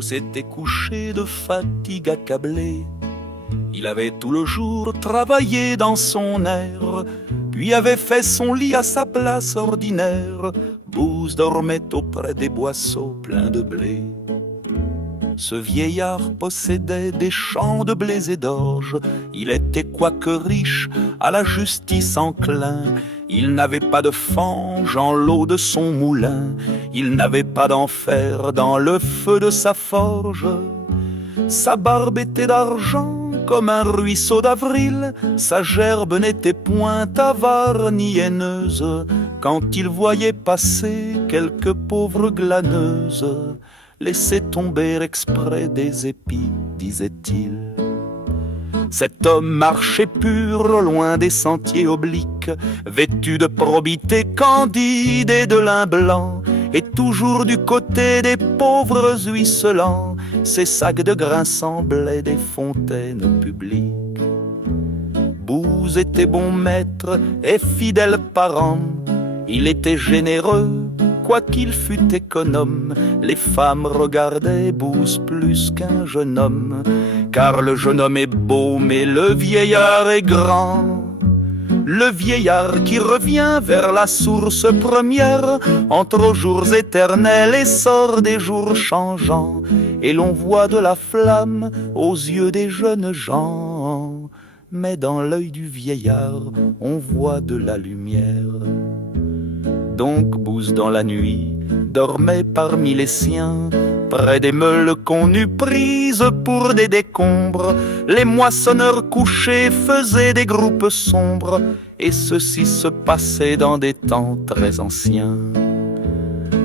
Booz était couché de fatigue accablé. Il avait tout le jour travaillé dans son air, puis avait fait son lit à sa place ordinaire. Booz dormait auprès des boisseaux pleins de blé. Ce vieillard possédait des champs de blés et d'orge. Il était quoique riche, à la justice enclin. Il n'avait pas de fange en l'eau de son moulin. Il n'avait pas d'enfer dans le feu de sa forge. Sa barbe était d'argent comme un ruisseau d'avril. Sa gerbe n'était point avare ni haineuse. Quand il voyait passer quelques pauvres glaneuses, laissez tomber exprès des épis, disait-il. Cet homme marchait pur, loin des sentiers obliques, vêtu de probité candide et de lin blanc, et toujours du côté des pauvres ruisselants, ses sacs de grains semblaient des fontaines publiques. Booz était bon maître et fidèle parent, il était généreux, quoiqu'il fût économe. Les femmes regardaient Booz plus qu'un jeune homme, car le jeune homme est beau, mais le vieillard est grand. Le vieillard qui revient vers la source première, entre aux jours éternels et sort des jours changeants, et l'on voit de la flamme aux yeux des jeunes gens. Mais dans l'œil du vieillard, on voit de la lumière. Donc Booz dans la nuit dormait parmi les siens, près des meules qu'on eût prises pour des décombres. Les moissonneurs couchés faisaient des groupes sombres, et ceci se passait dans des temps très anciens.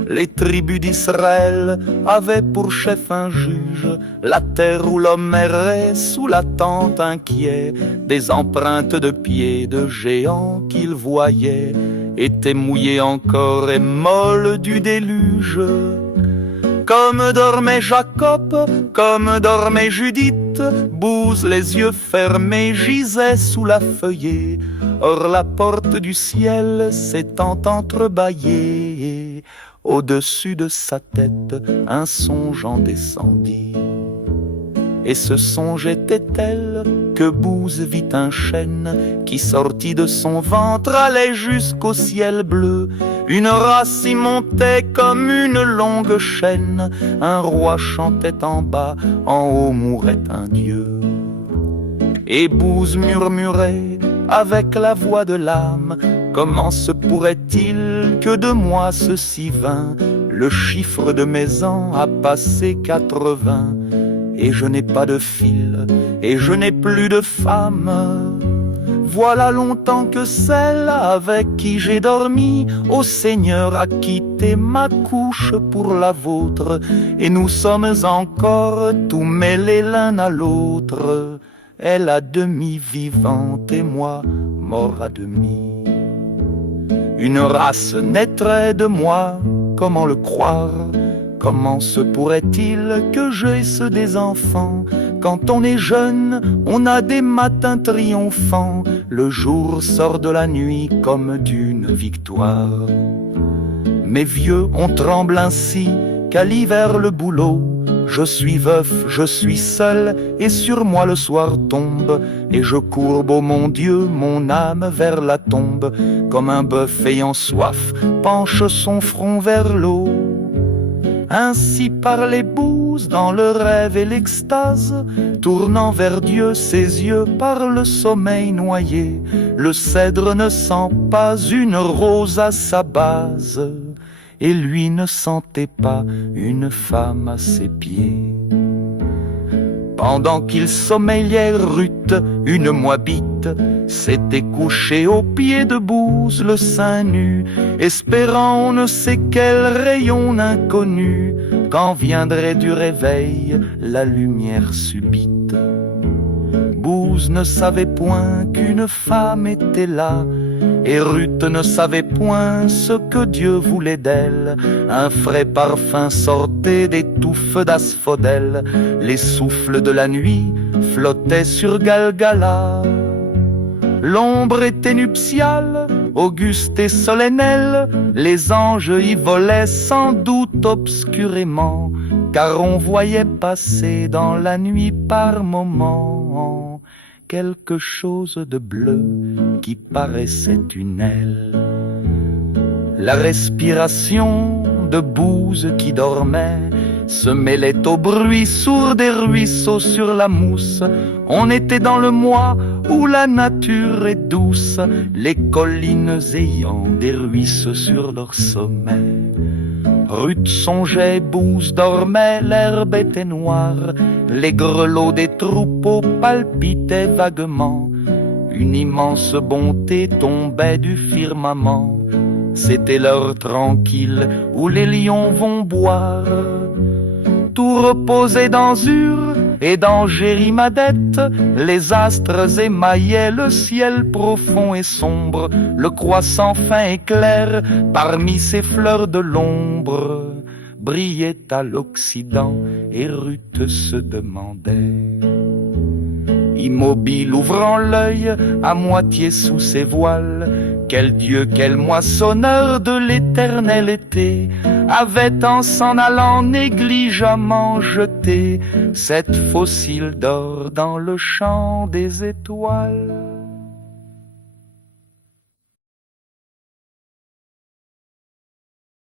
Les tribus d'Israël avaient pour chef un juge, la terre où l'homme errait sous la tente inquiet. Des empreintes de pieds de géants qu'il voyait étaient mouillées encore et molles du déluge. Comme dormait Jacob, comme dormait Judith, Booz les yeux fermés gisait sous la feuillée. Or la porte du ciel s'étant entrebâillée, au-dessus de sa tête un songe en descendit. Et ce songe était tel que Booz vit un chêne qui sortit de son ventre, allait jusqu'au ciel bleu. Une race y montait comme une longue chaîne, un roi chantait en bas, en haut mourait un dieu. Et Booz murmurait avec la voix de l'âme: comment se pourrait-il que de moi ceci vint? Le chiffre de mes ans a passé 80, et je n'ai pas de fil, et je n'ai plus de femme. Voilà longtemps que celle avec qui j'ai dormi, ô Seigneur, a quitté ma couche pour la vôtre, et nous sommes encore tout mêlés l'un à l'autre. Elle à demi vivante et moi mort à demi. Une race naîtrait de moi, comment le croire? Comment se pourrait-il que j'aisse des enfants? Quand on est jeune, on a des matins triomphants. Le jour sort de la nuit comme d'une victoire. Mais vieux, on tremble ainsi qu'à l'hiver le bouleau. Je suis veuf, je suis seul, et sur moi le soir tombe. Et je courbe, ô mon Dieu, mon âme vers la tombe. Comme un bœuf ayant soif penche son front vers l'eau. Ainsi parlait Booz dans le rêve et l'extase, tournant vers Dieu ses yeux par le sommeil noyé. Le cèdre ne sent pas une rose à sa base, et lui ne sentait pas une femme à ses pieds. Pendant qu'il sommeillait, Ruth, une Moabite, s'était couchée aux pieds de Booz, le sein nu, espérant on ne sait quel rayon inconnu, quand viendrait du réveil la lumière subite. Booz ne savait point qu'une femme était là, et Ruth ne savait point ce que Dieu voulait d'elle. Un frais parfum sortait des touffes d'asphodèle, les souffles de la nuit flottaient sur Galgala. L'ombre était nuptiale, auguste et solennelle, les anges y volaient sans doute obscurément, car on voyait passait dans la nuit par moments quelque chose de bleu qui paraissait une aile. La respiration de bouse qui dormait se mêlait au bruit sourd des ruisseaux sur la mousse. On était dans le mois où la nature est douce, les collines ayant des ruisseaux sur leur sommet. Ruth songeait, Bouse dormait, l'herbe était noire, les grelots des troupeaux palpitaient vaguement. Une immense bonté tombait du firmament. C'était l'heure tranquille où les lions vont boire. Tout reposait dans Ur et dans Jérimadette. Les astres émaillaient le ciel profond et sombre. Le croissant fin et clair, parmi ces fleurs de l'ombre, brillait à l'Occident et Ruth se demandait. Immobile, ouvrant l'œil, à moitié sous ses voiles, quel dieu, quel moissonneur de l'éternel été avait en s'en allant négligemment jeté cette fossile d'or dans le champ des étoiles.